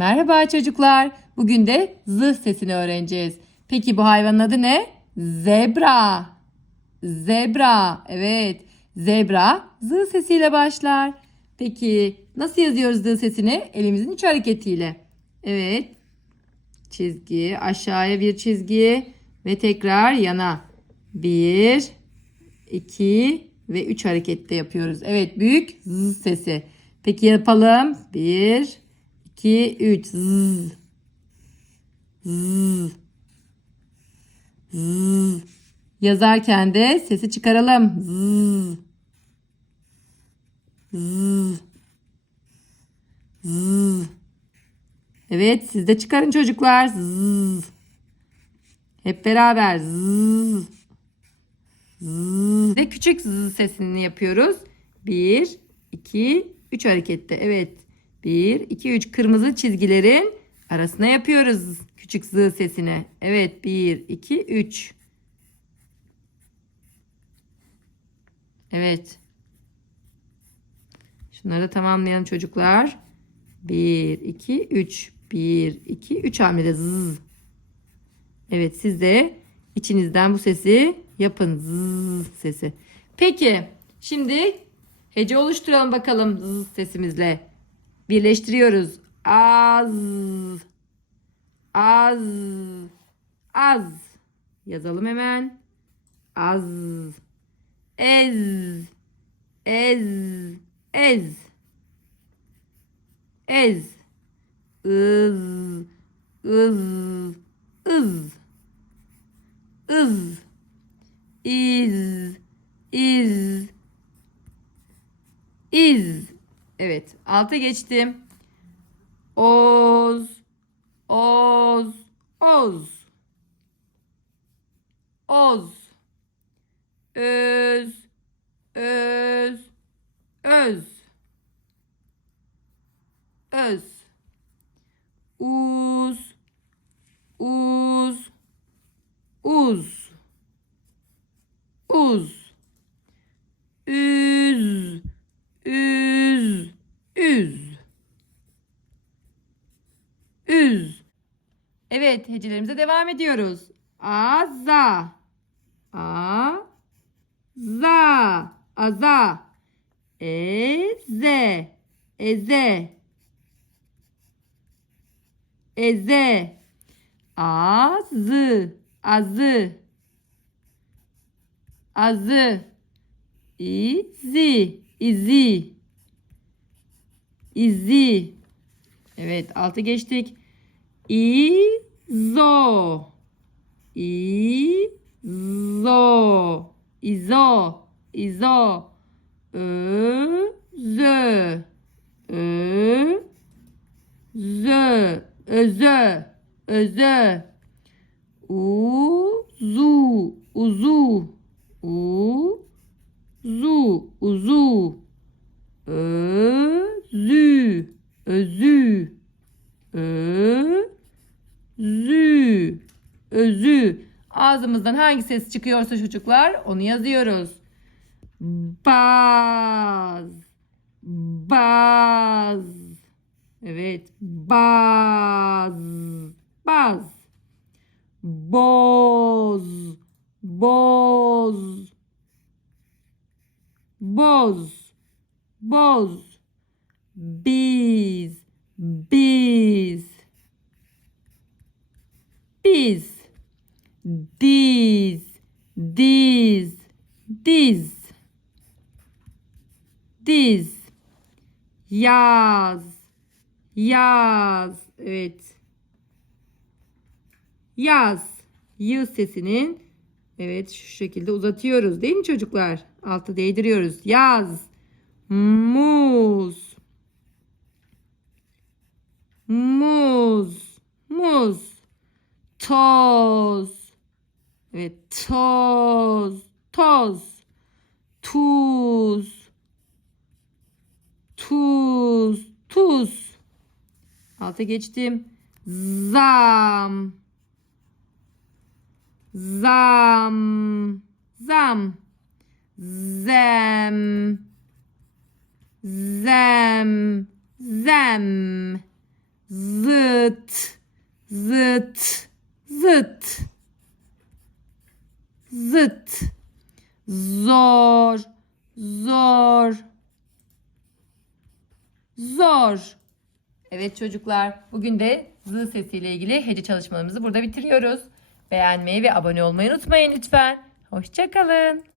Merhaba çocuklar. Bugün de z sesini öğreneceğiz. Peki bu hayvanın adı ne? Zebra. Zebra. Evet. Zebra z sesiyle başlar. Peki nasıl yazıyoruz z sesini? Elimizin üç hareketiyle. Evet. Çizgi, aşağıya bir çizgi ve tekrar yana. Bir, iki ve üç harekette yapıyoruz. Evet, büyük z sesi. Peki yapalım. Bir, iki, üç. Z. Z. Z. Yazarken de sesi çıkaralım. Z. Z. Z. Evet siz de çıkarın çocuklar. Zzz. Hep beraber. Zzz. Zzz. Ve küçük zzz sesini yapıyoruz. 1, 2, 3 harekette. Evet. 1, 2, 3 kırmızı çizgilerin arasına yapıyoruz küçük z sesini. Evet. 1, 2, 3. Evet. Şunları da tamamlayalım çocuklar. 1, 2, 3. 1, 2, 3 hamlede zzz. Evet siz de içinizden bu sesi yapın. Zzz sesi. Peki şimdi hece oluşturalım bakalım zzz sesimizle. Birleştiriyoruz. Az. Az. Az. Yazalım hemen. Az. Ez. Ez. Ez. Ez. ız, ız, ız, ız, iz, iz, iz. Evet, alta geçtim. Oz, oz, oz. Oz. Öz, öz, öz. Öz uz uz uz uz üz üz. Üz. Üz. Evet hecelerimize devam ediyoruz. Aza a za aza eze eze eze azı azı azı izi izi. İzi. Evet altı geçtik. İzo. İzo. İzo. İzo. Özö. Özö. Özö. Özö. Uzu. Uzu. Uzu uzu özü özü özü özü ağzımızdan hangi ses çıkıyorsa çocuklar onu yazıyoruz baz baz Evet. Baz. Baz. Boz. Boz. Boz. Boz. Biz. Biz. Biz. Diz. Diz. Diz. Diz. Yaz. Yaz. Evet. Yaz. Y sesinin evet şu şekilde uzatıyoruz değil mi çocuklar? Altı değdiriyoruz. Yaz. Muz. Muz. Muz. Toz. Evet toz. Toz. Tuz. Tuz. Tuz. Alta geçtim. Zam. Zam. Zam. Zem. Zem. Zem. zıt, zıt, zıt, zıt, zor, zor, zor. Evet çocuklar, bugün de z sesiyle ilgili hece çalışmalarımızı burada bitiriyoruz. Beğenmeyi ve abone olmayı unutmayın lütfen. Hoşçakalın.